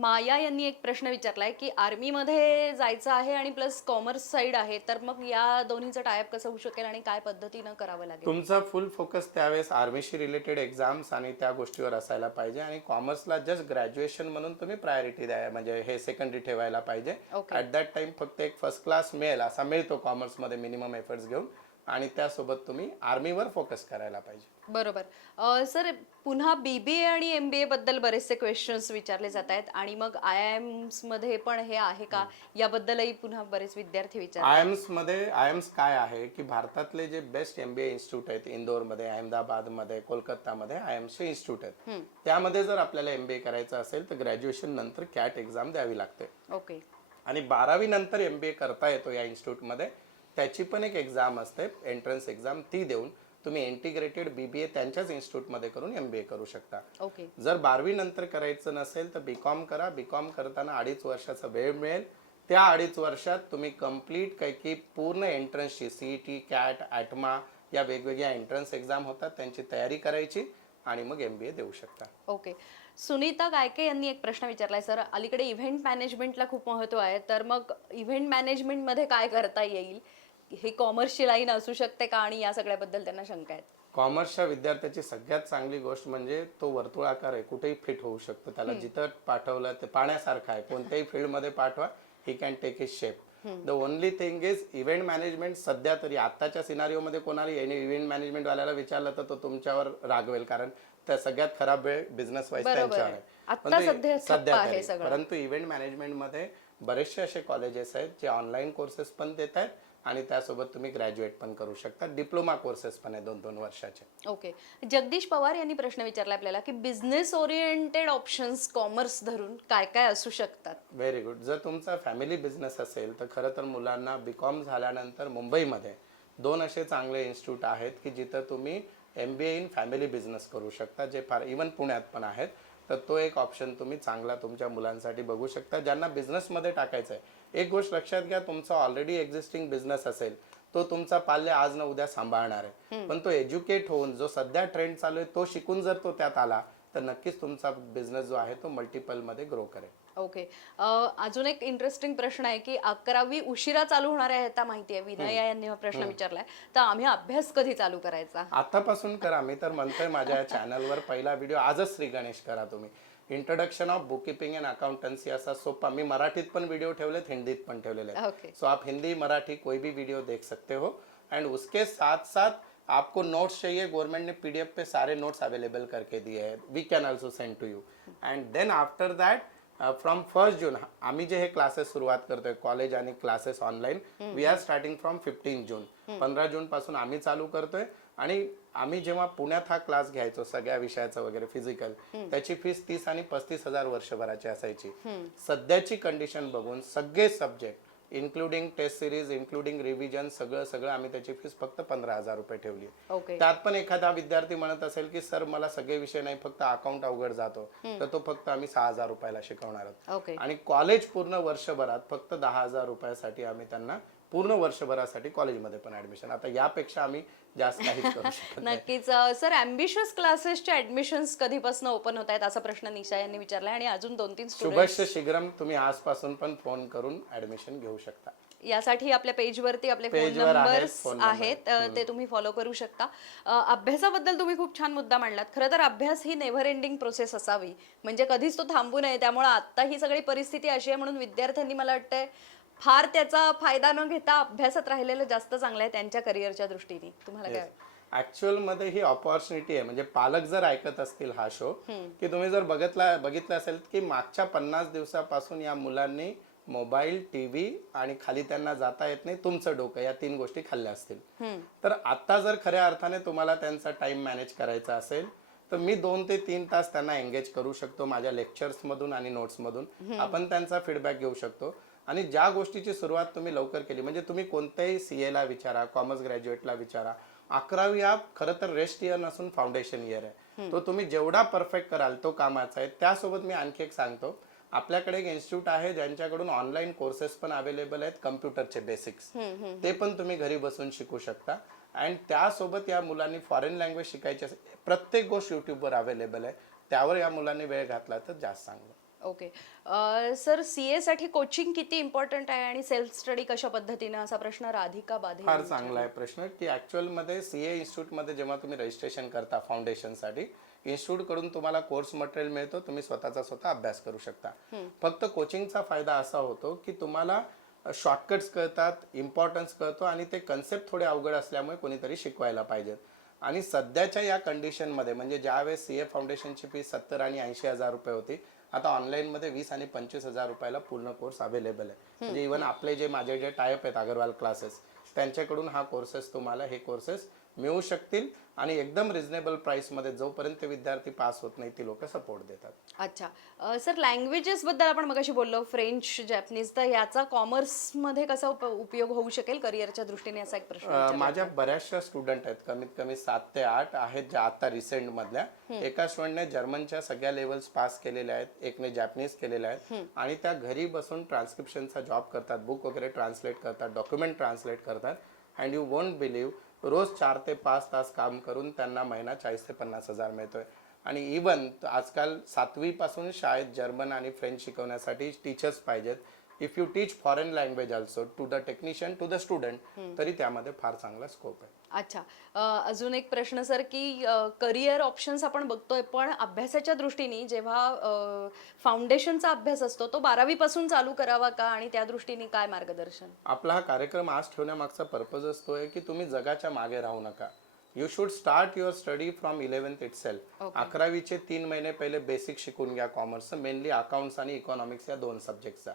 माया यांनी एक प्रश्न विचारलाय की आर्मीमध्ये जायचं आहे आणि प्लस कॉमर्स साईड आहे, तर मग या दोन्हीचं टायअप कसं होऊ शकेल आणि काय पद्धतीनं करावं लागेल? तुमचा फुल फोकस त्यावेळेस आर्मीशी रिलेटेड एक्झाम्स आणि त्या गोष्टीवर असायला पाहिजे. आणि कॉमर्सला जस्ट ग्रॅज्युएशन म्हणून तुम्ही प्रायोरिटी द्या, म्हणजे हे सेकंडरी ठेवायला पाहिजे. ऍट दॅट टाइम फक्त एक फर्स्ट क्लास मिळेल असा मिळतो कॉमर्समध्ये मिनिमम एफर्ट्स घेऊन, आणि त्यासोबत तुम्ही आर्मीवर फोकस करायला पाहिजे. बरोबर. सर, पुन्हा BBA आणि MBA बद्दल बरेचसे क्वेश्चन्स विचारले जात आहेत आणि मग IIMs मध्ये पण हे आहे का याबद्दलही पुन्हा बरेच विद्यार्थी विचारतात. IIMs काय आहे की भारतातले जे बेस्ट MBA इन्स्टिट्यूट आहेत, इंदोरमध्ये, अहमदाबादमध्ये, कोलकातामध्ये IIMsचे इन्स्टिट्यूट आहेत, त्यामध्ये जर आपल्याला MBA करायचं असेल तर ग्रॅज्युएशन नंतर CAT एक्झाम द्यावी लागते. ओके. आणि 12वी नंतर MBA करता येतो या इन्स्टिट्यूटमध्ये. त्याची पण एक एक्झाम असते, एंट्रन्स एक्झाम. ती देऊन तुम्ही इंटिग्रेटेड BBA त्यांच्याच इन्स्टिट्यूटमध्ये करून MBA करू शकता. ओके. जर 12वी नंतर करायचं नसेल तर BCom करा. BCom करताना 2.5 वर्षाचा वेळ मिळेल. त्या 2.5 वर्षात तुम्ही कम्प्लीट काही पूर्ण एंट्रन्सची CET, CAT, ATMA या वेगवेगळ्या एंट्रन्स एक्झाम होतात, त्यांची तयारी करायची आणि मग MBA देऊ शकता. ओके. सुनीता गायके यांनी एक प्रश्न विचारलाय, सर अलीकडे इव्हेंट मॅनेजमेंटला खूप महत्व आहे, तर मग इव्हेंट मॅनेजमेंटमध्ये काय करता येईल? हे कॉमर्सची लाईन असू शकते का आणि या सगळ्याबद्दल त्यांना शंका आहेत. कॉमर्सच्या विद्यार्थ्याची सगळ्यात चांगली गोष्ट म्हणजे तो वर्तुळाकार आहे, कुठेही फिट होऊ शकतो. त्याला जिथं पाठवलं ते पाण्यासारखं आहे, कोणत्याही फील्डमध्ये पाठवा, he can take is shape. The only thing is event management. सध्या तरी आताच्या सिनारिओमध्ये कोणाला इव्हेंट मॅनेजमेंट वाल्याला विचारलं तर तो तुमच्यावर रागवेल, कारण त्या सगळ्यात खराब वेळ बिझनेस वाईज त्यांच्यावर आहे सध्या तरी. परंतु इव्हेंट मॅनेजमेंटमध्ये बरेचसे असे कॉलेजेस आहेत जे ऑनलाईन कोर्सेस पण देत आहेत आणि त्यासोबत तुम्ही ग्रॅज्युएट पण करू शकता. डिप्लोमा कोर्सेस पण आहे 2-2 वर्षाचे. ओके. जगदीश पवार यांनी प्रश्न विचारला आपल्याला की बिझनेस ओरिएंटेड ऑप्शन्स कॉमर्स धरून काय काय असू शकतात? Very good. जर तुमचा फॅमिली बिझनेस असेल तर खरं तर मुलांना BCom झाल्यानंतर मुंबईमध्ये 2 असे चांगले इन्स्टिट्यूट आहेत की जिथं तुम्ही MBA इन फॅमिली बिझनेस करू शकता, जे फार इवन पुण्यात पण आहेत. तर तो एक ऑप्शन तुम्ही चांगला तुमच्या मुलांसाठी बघू शकता ज्यांना बिझनेसमध्ये टाकायचं आहे. एक गोष्ट लक्षात घ्या, तुमचा ऑलरेडी एक्झिस्टिंग बिझनेस असेल तो तुमचा पाल्य आज ना उद्या सांभाळणार आहे, पण तो एज्युकेट होऊन जो सध्या ट्रेंड चालू आहे तो शिकून जर तो त्यात आला तर नक्कीच तुमचा बिझनेस जो आहे तो मल्टिपलमध्ये ग्रो करेल. ओके. अजून एक इंटरेस्टिंग प्रश्न आहे की 11वी उशिरा चालू होणार आहे आता माहिती आहे. विनय यांनी हा प्रश्न विचारलाय. तर आम्ही अभ्यास कधी चालू करायचा? आतापासून करा. मी तर म्हणतोय माझ्या चॅनलवर पहिला व्हिडिओ आजच श्री गणेश करा तुम्ही. Introduction of book keeping and accountancy असा सोपा. मी मराठीत पण व्हिडिओ ठेवलेत, हिंदीत पण ठेवलेले आहेत. ओके. सो आप हिंदी मराठी कोई भी वीडियो देख सकते हो. एंड उसके साथ साथ आपको नोट्स चाहिए, गवर्नमेंट ने पीडीएफ पे सारे नोट्स अवेलेबल करके दिए हैं. We can also send to you. And then after that from 1 June आम्ही जे हे क्लासेस सुरुवात करतोय कॉलेज आणि classes online, we are starting from 15 June. 15 जून पासून आम्ही चालू करतोय. आणि आम्ही जेव्हा पुण्यात हा क्लास घ्यायचो सगळ्या विषयाचा वगैरे फिजिकल, त्याची फीस 30 आणि 35,000 वर्षभराची असायची. सध्याची कंडिशन बघून सगळे subject including test series, including revision, सगळं आम्ही त्याची फीस फक्त 15,000 रुपये ठेवली. ओके. त्यात पण एखादा विद्यार्थी म्हणत असेल की सर मला सगळे विषय नाही, फक्त अकाउंट अवघड जातो, तर तो फक्त आम्ही 6,000 रुपयाला शिकवणार आहोत. ओके. आणि कॉलेज पूर्ण वर्षभरात फक्त 10,000 रुपयासाठी आम्ही त्यांना पूर्ण वर्षभरासाठी कॉलेजमध्ये पण ऍडमिशन. आता यापेक्षा आम्ही जास्त काहीच करू शकत नाही. नक्कीच. सर ॲम्बिशियस क्लासेसचे ऍडमिशन्स कधीपासून ओपन होत आहेत असा प्रश्न निशा यांनी विचारलाय आणि अजून 2-3 स्टुडंट शुभस्य शीघ्रम. तुम्ही आजपासून पण फोन करून ऍडमिशन घेऊ शकता. यासाठी आपल्या पेजवरती आपले फोन पेजवर आहेत, नंबर्स phone number. आहेत, ते तुम्ही फॉलो करू शकता. अभ्यासाबद्दल तुम्ही खूप छान मुद्दा मांडलात. खरं तर अभ्यास ही नेव्हर एंडिंग प्रोसेस असावी, म्हणजे कधीच तो थांबू नये. त्यामुळे आता ही सगळी परिस्थिती अशी आहे म्हणून विद्यार्थ्यांनी मला वाटतंय फार त्याचा फायदा न घेता अभ्यासात राहिलेलं जास्त चांगलं आहे त्यांच्या करिअरच्या दृष्टीने. तुम्हाला काय वाटतं? ऍक्च्युअल मध्ये ही ऑपॉर्च्युनिटी आहे. म्हणजे पालक जर ऐकत असतील हा शो, की तुम्ही जर बघितलं असेल की मागच्या 50 दिवसापासून या मुलांनी मोबाईल, टीव्ही आणि खाली त्यांना जाता येत नाही, तुमचं डोकं, या 3 गोष्टी खाल्ल्या असतील. तर आता जर खऱ्या अर्थाने तुम्हाला त्यांचा टाइम मॅनेज करायचा असेल तर मी 2 ते 3 तास त्यांना एंगेज करू शकतो माझ्या लेक्चर्स मधून आणि नोट्स मधून. आपण त्यांचा फीडबॅक घेऊ शकतो. आणि ज्या गोष्टीची सुरुवात तुम्ही लवकर केली, म्हणजे तुम्ही कोणत्याही सीए ला विचारा, कॉमर्स ग्रॅज्युएटला विचारा, 11वी हा खरं तर रेस्ट इयर नसून फाउंडेशन इयर आहे. तो तुम्ही जेवढा परफेक्ट कराल तो कामाचा आहे. त्यासोबत मी आणखी एक सांगतो, आपल्याकडे एक इन्स्टिट्यूट आहे ज्यांच्याकडून ऑनलाईन कोर्सेस पण अवेलेबल आहेत, कम्प्युटरचे बेसिक्स, ते पण तुम्ही घरी बसून शिकू शकता. आणि त्यासोबत या मुलांनी फॉरेन लँग्वेज शिकायची असेल, प्रत्येक गोष्ट युट्यूबवर अवेलेबल आहे, त्यावर या मुलांनी वेळ घातला तर जास्त चांगलं. ओके. सर सीए साठी कोचिंग किती इम्पॉर्टंट आहे आणि सेल्फ स्टडी कशा पद्धतीने, असा प्रश्न राधिका बाधे फार चांगला आहे प्रश्न. की ऍक्च्युअल मध्ये सीए इन्स्टिट्यूट मध्ये जेव्हा तुम्ही रजिस्ट्रेशन करता फाउंडेशन साठी, इन्स्टिट्यूट कडून तुम्हाला कोर्स मटेरियल मिळतो, तुम्ही स्वतः अभ्यास करू शकता. फक्त कोचिंगचा फायदा असा होतो की तुम्हाला शॉर्टकट्स कळतात, इम्पॉर्टन्स कळतो आणि ते कन्सेप्ट थोडे अवघड असल्यामुळे कोणीतरी शिकवायला पाहिजेत. आणि सध्याच्या या कंडिशनमध्ये, म्हणजे ज्यावेळेस सीए फाउंडेशनची फी 70 आणि 80,000 रुपये होती, आता ऑनलाईन मध्ये 20 आणि 25,000 रुपयाला पूर्ण कोर्स अवेलेबल आहे. म्हणजे इव्हन आपले माझे जे टायअप आहेत अगरवाल क्लासेस, त्यांच्याकडून हा कोर्सेस तुम्हाला हे कोर्सेस मिळू शकतील. आणि एकदम रिझनेबल प्राइस मध्ये, जोपर्यंत विद्यार्थी पास होत नाही ती लोक सपोर्ट देतात. अच्छा. सर लँग्वेजेस बद्दल आपण मगाशी बोललो, फ्रेंच, जॅपनीज, तर याचा कॉमर्स मध्ये कसा उपयोग होऊ शकेल करिअरच्या दृष्टीने, असा एक प्रश्न माझ्या बऱ्याचशा स्टुडंट आहेत, कमीत कमी 7 ते 8 आहेत ज्या आता रिसेंट मधल्या. एका स्टुडंटने जर्मनच्या सगळ्या लेवल्स पास केलेल्या आहेत, एकने जॅपनीज केलेल्या आहेत, आणि त्या घरी बसून ट्रान्स्क्रिप्शनचा जॉब करतात, बुक वगैरे ट्रान्सलेट करतात, डॉक्युमेंट ट्रान्सलेट करतात. अँड यू वोंट बिलीव्ह, रोज 4 ते 5 तास काम करून त्यांना महिना 40 ते 50,000 मिळतोय. आणि इवन आजकाल 7वी पासून शाळेत जर्मन आणि फ्रेंच शिकवण्यासाठी टीचर्स पाहिजेत. If you teach foreign language also to the technician, to the student, तरी त्यामध्ये फार चांगला स्कोप आहे. अच्छा. अजून एक प्रश्न सर, की करिअर ऑप्शन्स आपण बघतोय, पण अभ्यासाच्या दृष्टीने जेव्हा फाउंडेशनचा अभ्यास असतो तो 12वी पासून चालू करावा का, आणि त्या दृष्टीने काय मार्गदर्शन? आपला हा कार्यक्रम आज ठेवण्यामागचा पर्पज असतो आहे की तुम्ही जगाच्या मागे राहू नका. You should start your study from 11th itself. 11वीचे 3 महिने पहिले बेसिक शिकून घ्या कॉमर्स, मेनली अकाउंट्स आणि इकॉनॉमिक्स या 2 सब्जेक्टचा.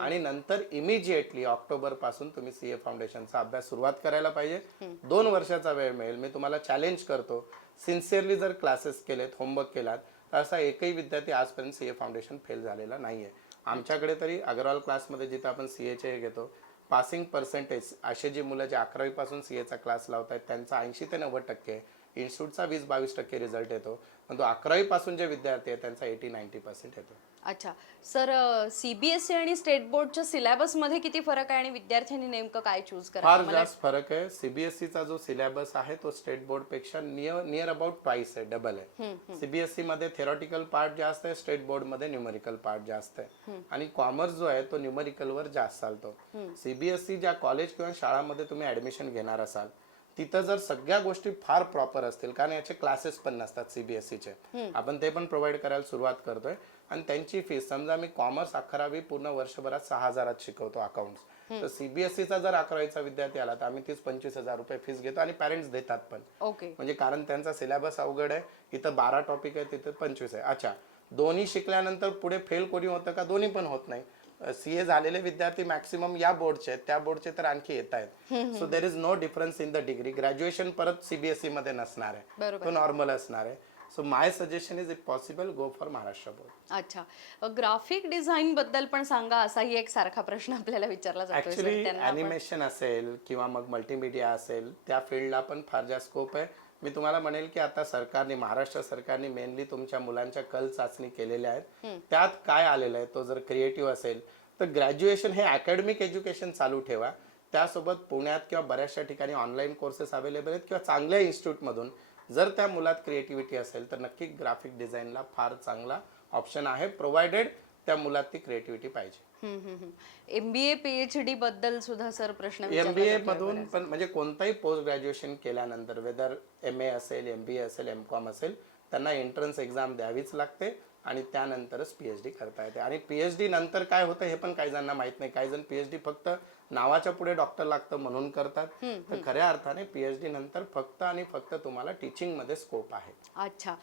आणि नंतर इमिजिएटली ऑक्टोबर पासून तुम्ही सीए फाउंडेशनचा अभ्यास सुरुवात करायला पाहिजे. 2 वर्षाचा वेळ मिळेल. मी तुम्हाला चॅलेंज करतो, सिन्सिअरली जर क्लासेस केलेत, होमवर्क केलात, तर असा एकही विद्यार्थी आजपर्यंत सीए फाउंडेशन फेल झालेला नाहीये. आमच्याकडे तरी अगरवाल क्लासमध्ये जिथे आपण सीएचे हे घेतो, पासिंग पर्सेंटेज असे जी मुलं जे 11वी पासून सीएचा क्लास लावत आहेत त्यांचा 80 ते 90%, इन्स्टिट्यूटचा 20-22% रिझल्ट येतो. पण तो 11वी पासून जे विद्यार्थी आहेत त्यांचा 80-90% येतो. अच्छा सर, CBSE आणि स्टेट बोर्डच्या सिलेबसमध्ये किती फरक आहे आणि विद्यार्थ्यांनी नेमकं काय चूज फार करायचं? मला जास्त फरक आहे. सीबीएसईचा जो सिलेबस आहे तो स्टेट बोर्ड पेक्षा नियर अबाउट ट्वाइस आहे, डबल आहे. सीबीएसई मध्ये थेरॉटिकल पार्ट जास्त आहे, स्टेट बोर्ड मध्ये न्यूमेरिकल पार्ट जास्त आहे. आणि कॉमर्स जो आहे तो न्यूमेरिकल वर जास्त चालतो. सीबीएसई ज्या कॉलेज किंवा शाळांमध्ये तुम्ही ऍडमिशन घेणार असाल तिथं जर सगळ्या गोष्टी फार प्रॉपर असतील, कारण याचे क्लासेस पण नसतात सीबीएसईचे, आपण ते पण प्रोव्हाइड करायला सुरुवात करतोय. आणि त्यांची फीस, समजा मी कॉमर्स 11वी पूर्ण वर्षभरात 6,000 शिकवतो अकाउंट्स, तर सीबीएसईचा जर 11वीचा विद्यार्थी आला तर आम्ही 30-25 हजार रुपये फीस घेतो आणि पॅरेंट्स देतात पण. ओके. म्हणजे कारण त्यांचा सिलेबस अवघड आहे, इथं 12 टॉपिक आहे तिथं 25 आहे. अच्छा, दोन्ही शिकल्यानंतर पुढे फेल कोणी होतं का? दोन्ही पण होत नाही. सीए झालेले विद्यार्थी मॅक्सिमम या बोर्डचे आहेत, त्या बोर्डचे तर आणखी येत आहेत. So there is no difference in the degree. Graduation परत सीबीएसई मध्ये नसणार आहे, तो नॉर्मल असणार आहे. So my suggestion is if possible go for Maharashtra board. अच्छा, ग्राफिक डिझाईन बद्दल पण सांगा, असाही एक सारखा प्रश्न आपल्याला विचारला जातो. ऍक्च्युली ॲनिमेशन असेल किंवा मग मल्टीमीडिया असेल, त्या फील्डला पण फार जास्त स्कोप आहे. मी तुम्हाला म्हणेल की आता सरकारने, महाराष्ट्र सरकारने मेनली तुमच्या मुलांच्या कल चाचणी केलेल्या आहेत. त्यात काय आलेलं आहे, तो जर क्रिएटिव्ह असेल तर ग्रॅज्युएशन हे अकॅडमिक एज्युकेशन चालू ठेवा. त्यासोबत पुण्यात किंवा बऱ्याचशा ठिकाणी ऑनलाईन कोर्सेस अवेलेबल आहेत किंवा चांगल्या इन्स्टिट्यूटमधून जर त्या मुलात क्रिएटिव्हिटी असेल तर नक्की ग्राफिक डिझाईनला फार चांगला ऑप्शन आहे, प्रोव्हाइडेड त्या मुलात ती क्रिएटिव्हिटी पाहिजे. MBA PhD बद्दल सुद्धा सर प्रश्न MBA मधून पण, म्हणजे कोणताही पोस्ट ग्रॅज्युएशन केल्यानंतर वेदर MA असेल, MBA असेल, MCOM असेल, त्यांना एंट्रन्स एक्झाम द्यावीच लागते आणि त्यानंतरच PhD करता येते. आणि PhD नंतर काय होतं हे पण काही जणांना माहित नाही. काही जण PhD फक्त नावाच्या पुढे डॉक्टर लागतं म्हणून करतात, तर खऱ्या अर्थाने PhD नंतर फक्त आणि फक्त तुम्हाला टीचिंग मध्ये स्कोप आहे. अच्छा,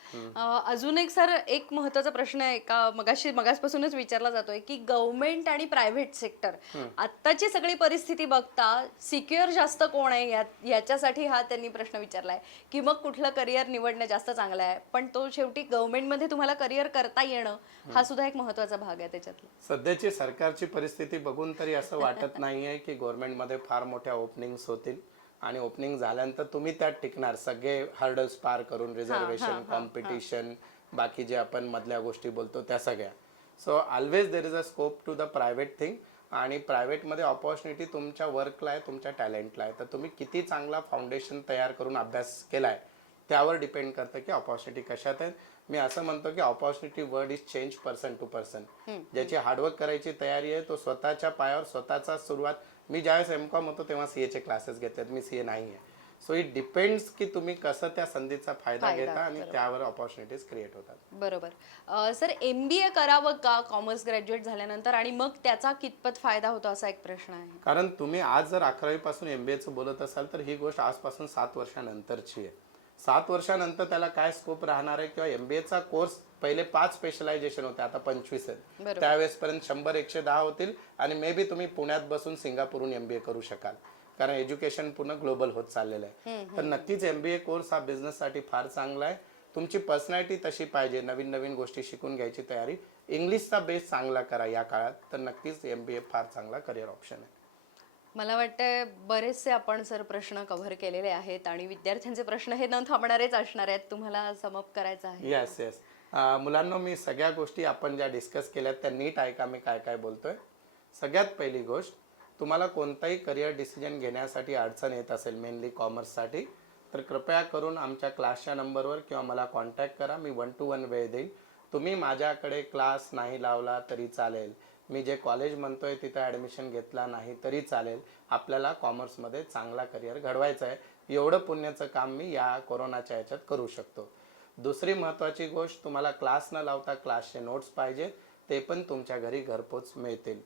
अजून एक सर, एक महत्त्वाचा प्रश्न आहे का मगासपासूनच विचारला जातोय की गव्हर्नमेंट आणि प्रायव्हेट सेक्टर, आत्ताची सगळी परिस्थिती बघता सिक्युअर जास्त कोण आहे याच्यासाठी हा त्यांनी प्रश्न विचारलाय, की मग कुठलं करिअर निवडणं जास्त चांगलं आहे. पण तो शेवटी गव्हर्नमेंटमध्ये तुम्हाला करिअर करता येणं हा सुद्धा एक महत्त्वाचा भाग आहे त्याच्यातला. सध्याची सरकारची परिस्थिती बघून तरी असं वाटत नाहीये की गव्हर्नमेंटमध्ये फार मोठ्या ओपनिंग्स होतील. आणि ओपनिंग झाल्यानंतर तुम्ही त्यात टिकणार, सगळे हर्डल्स पार करून, रिझर्वेशन, कॉम्पिटिशन, बाकी जे आपण मधल्या गोष्टी बोलतो त्या सगळ्या. So always there is a scope to the private thing. आणि प्रायव्हेटमध्ये ऑपॉर्च्युनिटी तुमच्या वर्कला आहे, तुमच्या टॅलेंटला आहे. तर तुम्ही किती चांगला फाउंडेशन तयार करून अभ्यास केलाय त्यावर डिपेंड करतं की ऑपॉर्च्युनिटी कशात आहेत. मी असं म्हणतो की opportunity word is change person to person. ज्याची हार्डवर्क करायची तयारी आहे तो स्वतःच्या पायावर स्वतःचा सुरुवात. मी ज्यावेळेस MCOM होतो तेव्हा CA चे क्लासेस घेतलेत, मी CA नाही आहे. सो इट डिपेंड्स की तुम्ही कसं त्या संधीचा फायदा घेता आणि त्यावर ऑपॉर्च्युनिटीज क्रिएट होतात. बरोबर. सर, MBA करावं का कॉमर्स ग्रॅज्युएट झाल्यानंतर, आणि मग त्याचा कितपत फायदा होतो असा एक प्रश्न आहे. कारण तुम्ही आज जर 11वी पासून MBA बोलत असाल तर ही गोष्ट आजपासून 7 वर्षानंतरची आहे. 7 वर्षानंतर त्याला काय स्कोप राहणार आहे, किंवा MBAचा कोर्स पहिले 5 स्पेशलायझेशन होते, आता 25 आहेत. त्यावेळेस पर्यंत 100-110 होतील आणि मे बी तुम्ही पुण्यात बसून सिंगापूरहून MBA करू शकाल, कारण एज्युकेशन पूर्ण ग्लोबल होत चाललेलं आहे. तर नक्कीच MBA कोर्स हा बिझनेससाठी फार चांगला आहे. तुमची पर्सनॅलिटी तशी पाहिजे, नवीन नवीन गोष्टी शिकून घ्यायची तयारी, इंग्लिशचा बेस चांगला करा या काळात, तर नक्कीच MBA फार चांगला करिअर ऑप्शन आहे. मला वाटतंय बरेचसे आपण सर प्रश्न कव्हर केलेले आहेत आणि विद्यार्थ्यांचे प्रश्न हे न थांबणारेच असणार आहेत. तुम्हाला समअप करायचं आहे? Yes yes. मुलांना, मी सगळ्या गोष्टी आपण ज्या डिस्कस केल्यात त्या नीट ऐका मी काय काय बोलतोय. सगळ्यात पहिली गोष्ट, तुम्हाला कोणताही करिअर डिसिजन घेण्यासाठी अडचण येत असेल, मेनली कॉमर्ससाठी, तर कृपया करून आमच्या क्लासच्या नंबरवर किंवा मला कॉन्टॅक्ट करा. मी 1 to 1 वेळ देईल. तुम्ही माझ्याकडे क्लास नाही लावला तरी चालेल, मी जे कॉलेज म्हणतोय तिथं ॲडमिशन घेतला नाही तरी चालेल. आपल्याला कॉमर्समध्ये चांगला करिअर घडवायचा आहे, एवढं पुण्याचं काम मी या कोरोनाच्या ह्याच्यात करू शकतो. दुसरी महत्त्वाची गोष्ट, तुम्हाला क्लास न लावता क्लासचे नोट्स पाहिजे, ते पण तुमच्या घरी घरपोच मिळतील.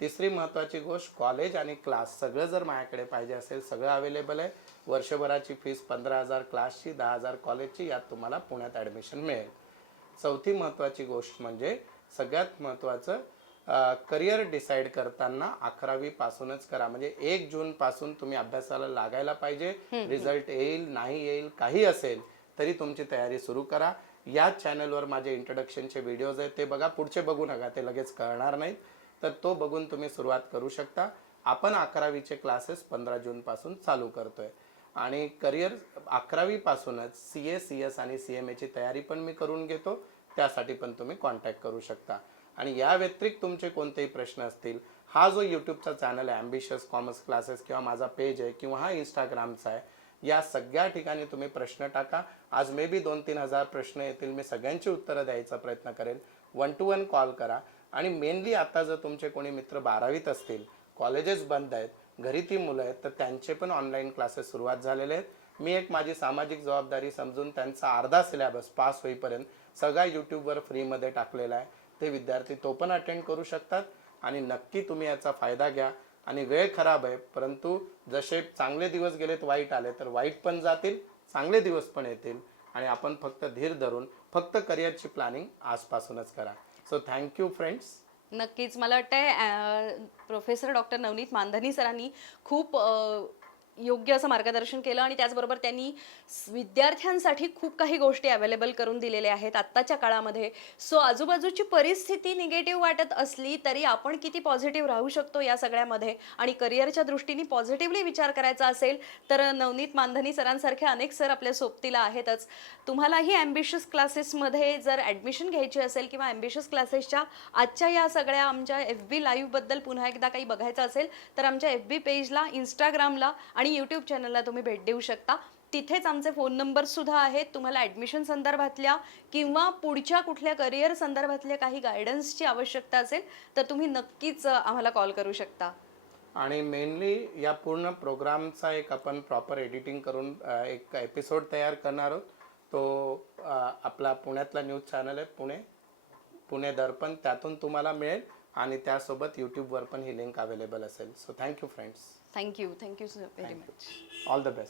तिसरी महत्त्वाची गोष्ट, कॉलेज आणि क्लास सगळं जर माझ्याकडे पाहिजे असेल, सगळं अवेलेबल आहे. वर्षभराची फीस 15,000 क्लासची, 10,000 कॉलेजची, यात तुम्हाला पुण्यात ॲडमिशन मिळेल. चौथी महत्त्वाची गोष्ट म्हणजे सगळ्यात महत्त्वाचं, करिअर डिसाईड करताना 11वी पासूनच करा. म्हणजे 1 जून पासून तुम्ही अभ्यासाला लागायला पाहिजे. रिझल्ट येईल नाही येईल काही असेल तरी तुमची तयारी सुरू करा. या चॅनलवर माझे इंट्रोडक्शनचे व्हिडिओज आहेत, ते बघा. पुढचे बघू नका, ते लगेच कळणार नाहीत. तर तो बघून तुम्ही सुरुवात करू शकता. आपण 11वीचे क्लासेस 15 जून पासून चालू करतोय आणि करिअर 11वी पासूनच CA, CS आणि CMA ची तयारी पण मी करून घेतो. त्यासाठी पण तुम्ही कॉन्टॅक्ट करू शकता. आणि या व्यतिरिक्त तुमचे कोणतेही प्रश्न असतील, हा जो यूट्यूबचा चॅनल आहे ॲम्बिशियस कॉमर्स क्लासेस किंवा माझा पेज आहे किंवा हा इंस्टाग्रामचा आहे, या सगळ्या ठिकाणी तुम्ही प्रश्न टाका. आज मे बी 2-3 हजार प्रश्न येतील. मी सगळ्यांची उत्तरं द्यायचा प्रयत्न करेन. 1 to 1 कॉल करा. आणि मेनली आता जर तुमचे कोणी मित्र 12वीत असतील, कॉलेजेस बंद आहेत, घरी ती मुलं आहेत, तर त्यांचे पण ऑनलाईन क्लासेस सुरुवात झालेले आहेत. मी एक माझी सामाजिक जबाबदारी समजून त्यांचा अर्धा सिलेबस पास होईपर्यंत सगळा यूट्यूबवर फ्रीमध्ये टाकलेला आहे. ते विद्यार्थी तो पण अटेंड करू शकतात आणि नक्की तुम्ही याचा फायदा घ्या. आणि वेळ खराब आहे, परंतु जसे चांगले दिवस गेलेत, वाईट आले, तर वाईट पण जातील, चांगले दिवस पण येतील. आणि आपण फक्त धीर धरून फक्त करिअरची प्लॅनिंग आजपासूनच करा. So thank you friends. नक्कीच मला वाटतंय प्रोफेसर डॉक्टर नवनीत मानधनी सरांनी खूप योग्य असं मार्गदर्शन केलं आणि त्याचबरोबर त्यांनी विद्यार्थ्यांसाठी खूप काही गोष्टी अवेलेबल करून दिलेल्या आहेत आत्ताच्या काळामध्ये. सो आजूबाजूची परिस्थिती निगेटिव्ह वाटत असली तरी आपण किती पॉझिटिव्ह राहू शकतो या सगळ्यामध्ये आणि करिअरच्या दृष्टीने पॉझिटिव्हली विचार करायचा असेल तर नवनीत मानधनी सरांसारखे अनेक सर आपल्या सोबतीला आहेतच. तुम्हालाही ॲम्बिशियस क्लासेसमध्ये जर ॲडमिशन घ्यायची असेल किंवा ॲम्बिशियस क्लासेसच्या आजच्या या सगळ्या आमच्या FB लाईव्हबद्दल पुन्हा एकदा काही बघायचं असेल तर आमच्या FB पेजला, इंस्टाग्रामला आणि यूट्यूब चॅनलला तुम्ही भेट देऊ शकता. तिथेच आमचे फोन नंबर सुद्धा आहेत. तुम्हाला ॲडमिशन संदर्भातल्या किंवा पुढच्या कुठल्या करिअर संदर्भातल्या काही गायडन्सची आवश्यकता असेल तर तुम्ही नक्कीच आम्हाला कॉल करू शकता. आणि मेनली या पूर्ण प्रोग्रामचा एक आपण प्रॉपर एडिटिंग करून एक एपिसोड तयार करणार आहोत. तो आपला पुण्यातला न्यूज चॅनल आहे पुणे दर्पण, त्यातून तुम्हाला मिळेल आणि त्यासोबत यूट्यूबवर पण ही लिंक अवेलेबल असेल. So thank you friends. Thank you very much. All the best.